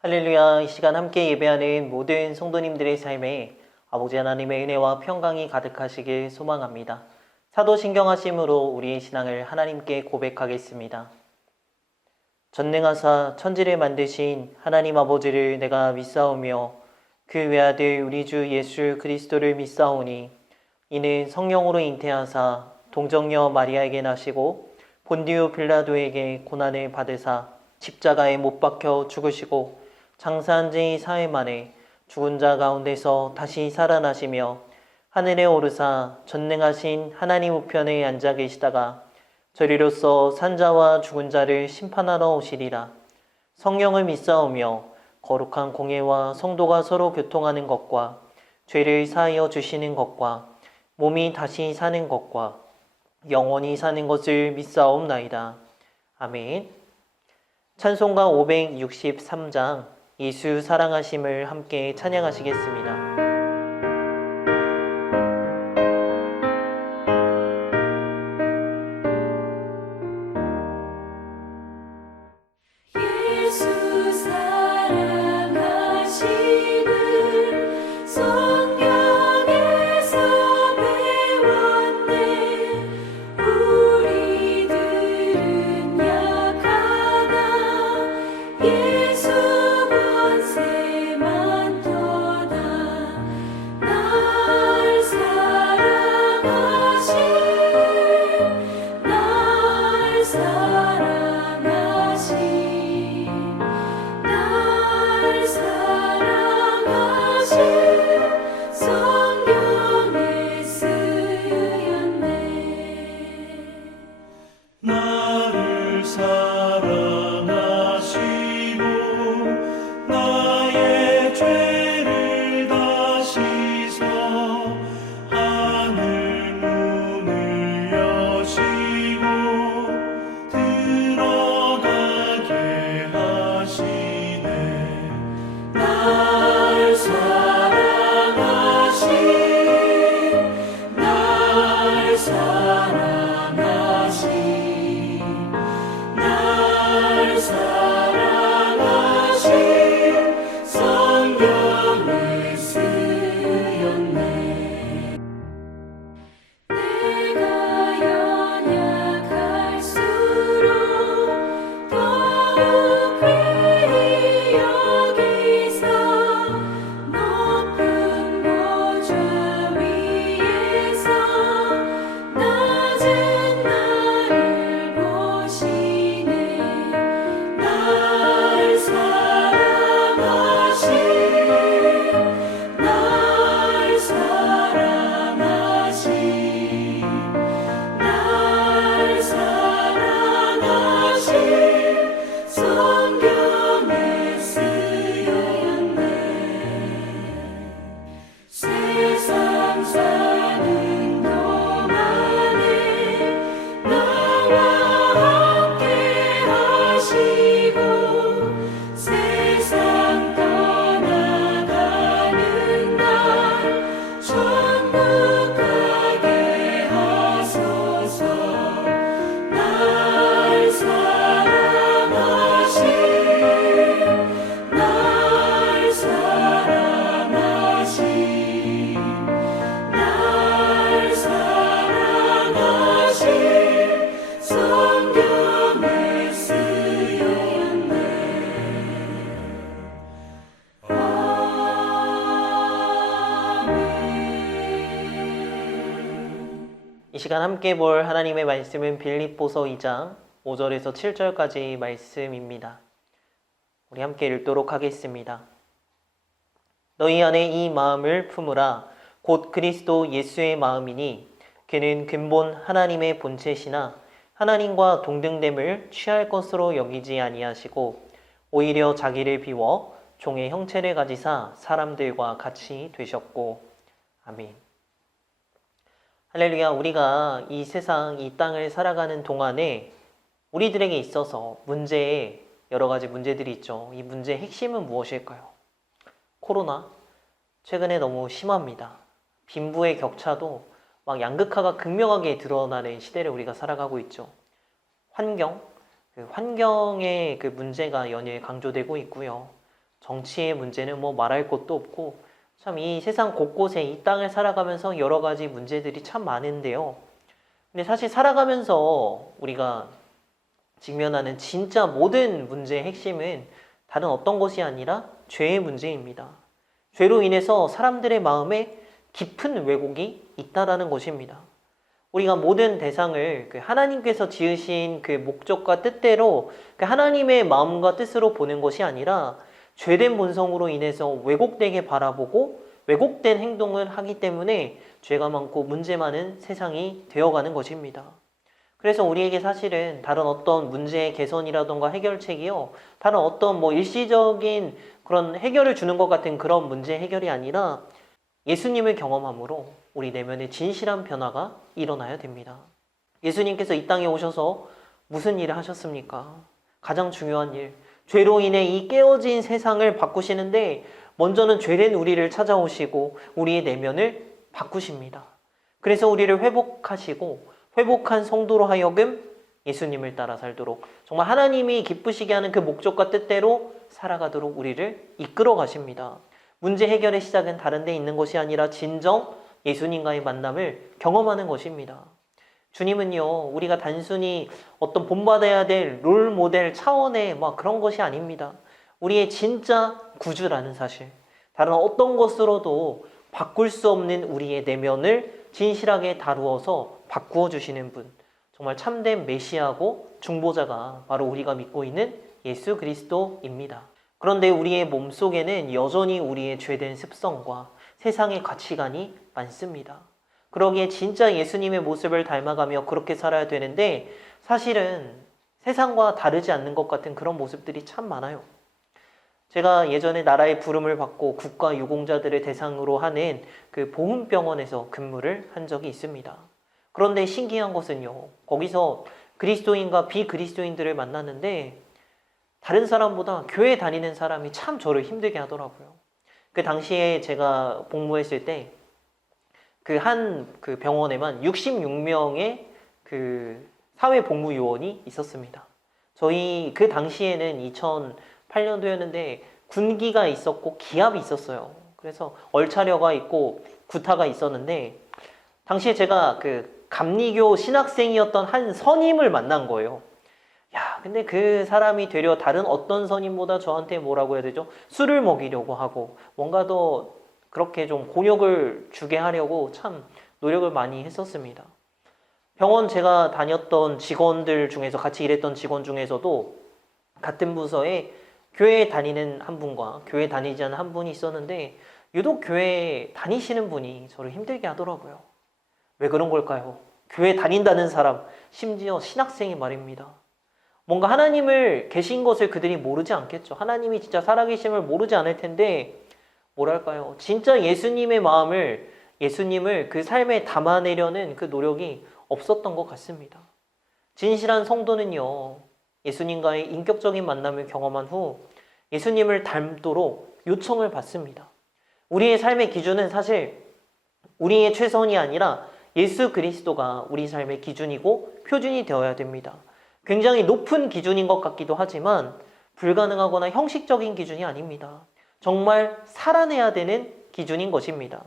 할렐루야. 이 시간 함께 예배하는 모든 성도님들의 삶에 아버지 하나님의 은혜와 평강이 가득하시길 소망합니다. 사도신경하심으로 우리의 신앙을 하나님께 고백하겠습니다. 전능하사 천지를 만드신 하나님 아버지를 내가 믿사오며 그 외아들 우리 주 예수 그리스도를 믿사오니 이는 성령으로 잉태하사 동정녀 마리아에게 나시고 본디오 빌라도에게 고난을 받으사 십자가에 못 박혀 죽으시고 장사한 지 사흘 만에 죽은 자 가운데서 다시 살아나시며 하늘에 오르사 전능하신 하나님 우편에 앉아 계시다가 저리로서 산자와 죽은 자를 심판하러 오시리라. 성령을 믿사오며 거룩한 공예와 성도가 서로 교통하는 것과 죄를 사하여 주시는 것과 몸이 다시 사는 것과 영원히 사는 것을 믿사옵나이다. 아멘. 찬송가 563장 예수 사랑하심을 함께 찬양하시겠습니다. 이 시간 함께 볼 하나님의 말씀은 빌립보서 2장 5절에서 7절까지 말씀입니다. 우리 함께 읽도록 하겠습니다. 너희 안에 이 마음을 품으라. 곧 그리스도 예수의 마음이니 그는 근본 하나님의 본체시나 하나님과 동등됨을 취할 것으로 여기지 아니하시고 오히려 자기를 비워 종의 형체를 가지사 사람들과 같이 되셨고. 아멘. 할렐루야. 우리가 이 세상, 이 땅을 살아가는 동안에 우리들에게 있어서 여러 가지 문제들이 있죠. 이 문제의 핵심은 무엇일까요? 코로나. 최근에 너무 심합니다. 빈부의 격차도 막 양극화가 극명하게 드러나는 시대를 우리가 살아가고 있죠. 환경의 그 문제가 연일 강조되고 있고요. 정치의 문제는 뭐 말할 것도 없고 참 이 세상 곳곳에 이 땅을 살아가면서 여러 가지 문제들이 참 많은데요. 근데 사실 살아가면서 우리가 직면하는 진짜 모든 문제의 핵심은 다른 어떤 것이 아니라 죄의 문제입니다. 죄로 인해서 사람들의 마음에 깊은 왜곡이 있다라는 것입니다. 우리가 모든 대상을 하나님께서 지으신 그 목적과 뜻대로 그 하나님의 마음과 뜻으로 보는 것이 아니라 죄된 본성으로 인해서 왜곡되게 바라보고 왜곡된 행동을 하기 때문에 죄가 많고 문제 많은 세상이 되어가는 것입니다. 그래서 우리에게 사실은 다른 어떤 문제의 개선이라던가 해결책이요, 다른 어떤 뭐 일시적인 그런 해결을 주는 것 같은 그런 문제 해결이 아니라 예수님을 경험함으로 우리 내면에 진실한 변화가 일어나야 됩니다. 예수님께서 이 땅에 오셔서 무슨 일을 하셨습니까? 가장 중요한 일, 죄로 인해 이 깨어진 세상을 바꾸시는데 먼저는 죄된 우리를 찾아오시고 우리의 내면을 바꾸십니다. 그래서 우리를 회복하시고 회복한 성도로 하여금 예수님을 따라 살도록 정말 하나님이 기쁘시게 하는 그 목적과 뜻대로 살아가도록 우리를 이끌어 가십니다. 문제 해결의 시작은 다른 데 있는 것이 아니라 진정 예수님과의 만남을 경험하는 것입니다. 주님은요, 우리가 단순히 어떤 본받아야 될 롤 모델 차원의 막 그런 것이 아닙니다. 우리의 진짜 구주라는 사실, 다른 어떤 것으로도 바꿀 수 없는 우리의 내면을 진실하게 다루어서 바꾸어 주시는 분, 정말 참된 메시아고 중보자가 바로 우리가 믿고 있는 예수 그리스도입니다. 그런데 우리의 몸속에는 여전히 우리의 죄된 습성과 세상의 가치관이 많습니다. 그러기에 진짜 예수님의 모습을 닮아가며 그렇게 살아야 되는데 사실은 세상과 다르지 않는 것 같은 그런 모습들이 참 많아요. 제가 예전에 나라의 부름을 받고 국가 유공자들을 대상으로 하는 그 보훈병원에서 근무를 한 적이 있습니다. 그런데 신기한 것은요, 거기서 그리스도인과 비그리스도인들을 만났는데 다른 사람보다 교회 다니는 사람이 참 저를 힘들게 하더라고요. 그 당시에 제가 복무했을 때 그 병원에만 66명의 그 사회복무요원이 있었습니다. 저희 그 당시에는 2008년도였는데 군기가 있었고 기압이 있었어요. 그래서 얼차려가 있고 구타가 있었는데 당시에 제가 그 감리교 신학생이었던 한 선임을 만난 거예요. 야, 근데 그 사람이 되려 다른 어떤 선임보다 저한테 뭐라고 해야 되죠? 술을 먹이려고 하고 뭔가 더 그렇게 좀 곤욕을 주게 하려고 참 노력을 많이 했었습니다. 병원 제가 다녔던 직원들 중에서 같이 일했던 직원 중에서도 같은 부서에 교회 다니는 한 분과 교회 다니지 않는 한 분이 있었는데 유독 교회 다니시는 분이 저를 힘들게 하더라고요. 왜 그런 걸까요? 교회 다닌다는 사람, 심지어 신학생이 말입니다. 뭔가 하나님을 계신 것을 그들이 모르지 않겠죠. 하나님이 진짜 살아계심을 모르지 않을 텐데 뭐랄까요? 진짜 예수님의 마음을, 예수님을 그 삶에 담아내려는 그 노력이 없었던 것 같습니다. 진실한 성도는요, 예수님과의 인격적인 만남을 경험한 후 예수님을 닮도록 요청을 받습니다. 우리의 삶의 기준은 사실 우리의 최선이 아니라 예수 그리스도가 우리 삶의 기준이고 표준이 되어야 됩니다. 굉장히 높은 기준인 것 같기도 하지만 불가능하거나 형식적인 기준이 아닙니다. 정말 살아내야 되는 기준인 것입니다.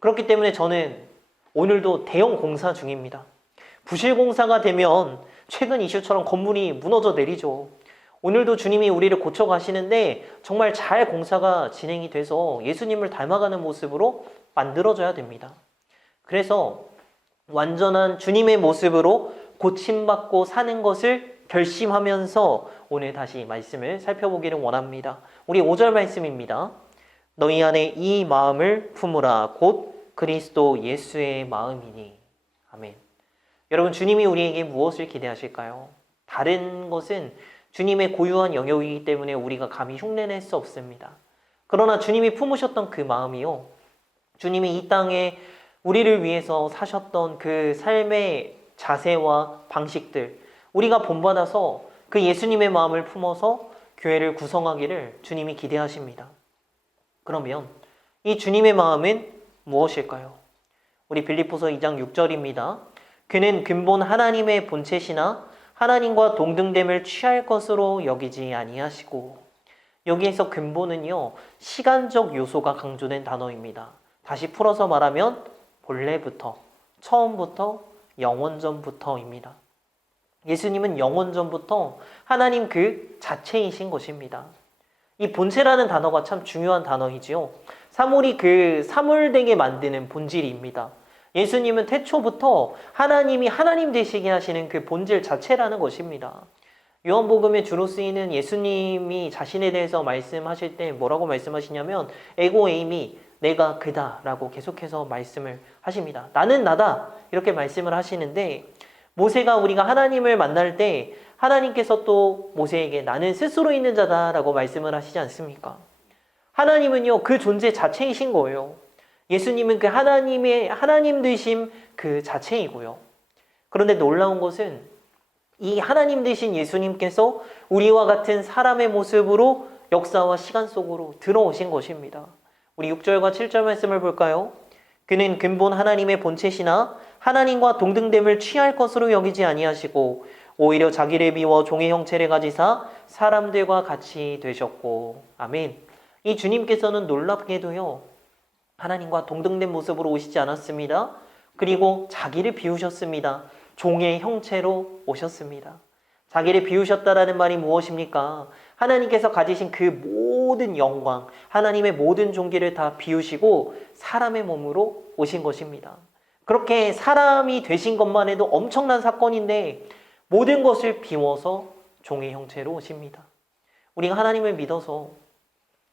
그렇기 때문에 저는 오늘도 대형 공사 중입니다. 부실 공사가 되면 최근 이슈처럼 건물이 무너져 내리죠. 오늘도 주님이 우리를 고쳐 가시는데 정말 잘 공사가 진행이 돼서 예수님을 닮아가는 모습으로 만들어져야 됩니다. 그래서 완전한 주님의 모습으로 고침받고 사는 것을 결심하면서 오늘 다시 말씀을 살펴보기를 원합니다. 우리 5절 말씀입니다. 너희 안에 이 마음을 품으라 곧 그리스도 예수의 마음이니. 아멘. 여러분, 주님이 우리에게 무엇을 기대하실까요? 다른 것은 주님의 고유한 영역이기 때문에 우리가 감히 흉내낼 수 없습니다. 그러나 주님이 품으셨던 그 마음이요, 주님이 이 땅에 우리를 위해서 사셨던 그 삶의 자세와 방식들, 우리가 본받아서 그 예수님의 마음을 품어서 교회를 구성하기를 주님이 기대하십니다. 그러면 이 주님의 마음은 무엇일까요? 우리 빌립보서 2장 6절입니다. 그는 근본 하나님의 본체시나 하나님과 동등됨을 취할 것으로 여기지 아니하시고. 여기에서 근본은요, 시간적 요소가 강조된 단어입니다. 다시 풀어서 말하면 본래부터, 처음부터, 영원전부터입니다. 예수님은 영원전부터 하나님 그 자체이신 것입니다. 이 본체라는 단어가 참 중요한 단어이지요. 사물이 그 사물되게 만드는 본질입니다. 예수님은 태초부터 하나님이 하나님 되시게 하시는 그 본질 자체라는 것입니다. 요한복음에 주로 쓰이는 예수님이 자신에 대해서 말씀하실 때 뭐라고 말씀하시냐면 에고 에이미 내가 그다 라고 계속해서 말씀을 하십니다. 나는 나다 이렇게 말씀을 하시는데, 모세가 우리가 하나님을 만날 때 하나님께서 또 모세에게 나는 스스로 있는 자다 라고 말씀을 하시지 않습니까? 하나님은요 그 존재 자체이신 거예요. 예수님은 그 하나님의 하나님 되심 그 자체이고요. 그런데 놀라운 것은 이 하나님 되신 예수님께서 우리와 같은 사람의 모습으로 역사와 시간 속으로 들어오신 것입니다. 우리 6절과 7절 말씀을 볼까요? 그는 근본 하나님의 본체시나 하나님과 동등됨을 취할 것으로 여기지 아니하시고 오히려 자기를 비워 종의 형체를 가지사 사람들과 같이 되셨고. 아멘. 이 주님께서는 놀랍게도요 하나님과 동등된 모습으로 오시지 않았습니다. 그리고 자기를 비우셨습니다. 종의 형체로 오셨습니다. 자기를 비우셨다라는 말이 무엇입니까? 하나님께서 가지신 그 모든 영광, 하나님의 모든 존귀를 다 비우시고 사람의 몸으로 오신 것입니다. 그렇게 사람이 되신 것만 해도 엄청난 사건인데 모든 것을 비워서 종의 형체로 오십니다. 우리가 하나님을 믿어서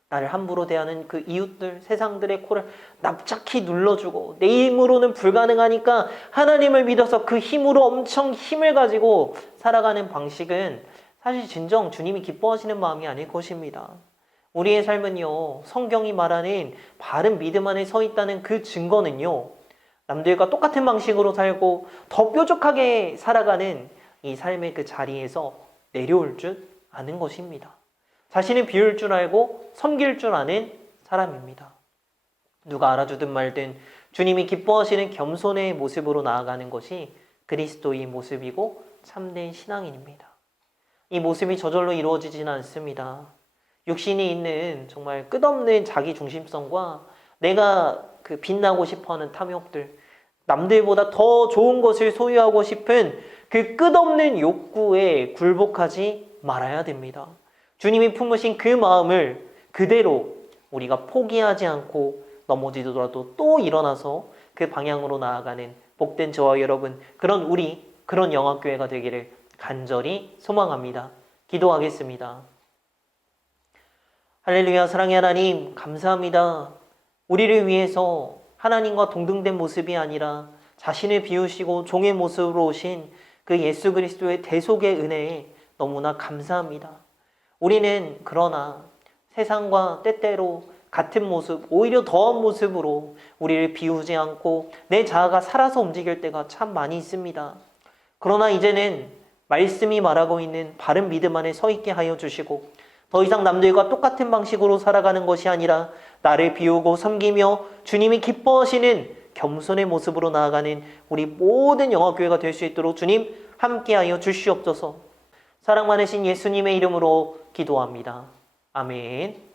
나를 함부로 대하는 그 이웃들, 세상들의 코를 납작히 눌러주고 내 힘으로는 불가능하니까 하나님을 믿어서 그 힘으로 엄청 힘을 가지고 살아가는 방식은 사실 진정 주님이 기뻐하시는 마음이 아닐 것입니다. 우리의 삶은요, 성경이 말하는 바른 믿음 안에 서 있다는 그 증거는요, 남들과 똑같은 방식으로 살고 더 뾰족하게 살아가는 이 삶의 그 자리에서 내려올 줄 아는 것입니다. 자신을 비울 줄 알고 섬길 줄 아는 사람입니다. 누가 알아주든 말든 주님이 기뻐하시는 겸손의 모습으로 나아가는 것이 그리스도의 모습이고 참된 신앙인입니다. 이 모습이 저절로 이루어지지는 않습니다. 육신이 있는 정말 끝없는 자기 중심성과 내가 그 빛나고 싶어하는 탐욕들, 남들보다 더 좋은 것을 소유하고 싶은 그 끝없는 욕구에 굴복하지 말아야 됩니다. 주님이 품으신 그 마음을 그대로 우리가 포기하지 않고 넘어지더라도 또 일어나서 그 방향으로 나아가는 복된 저와 여러분, 그런 영화교회가 되기를 간절히 소망합니다. 기도하겠습니다. 할렐루야. 사랑의 하나님, 감사합니다. 우리를 위해서 하나님과 동등된 모습이 아니라 자신을 비우시고 종의 모습으로 오신 그 예수 그리스도의 대속의 은혜에 너무나 감사합니다. 우리는 그러나 세상과 때때로 같은 모습, 오히려 더한 모습으로 우리를 비우지 않고 내 자아가 살아서 움직일 때가 참 많이 있습니다. 그러나 이제는 말씀이 말하고 있는 바른 믿음 안에 서 있게 하여 주시고 더 이상 남들과 똑같은 방식으로 살아가는 것이 아니라 나를 비우고 섬기며 주님이 기뻐하시는 겸손의 모습으로 나아가는 우리 모든 영화교회가 될 수 있도록 주님 함께하여 주시옵소서. 사랑 많으신 예수님의 이름으로 기도합니다. 아멘.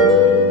아멘.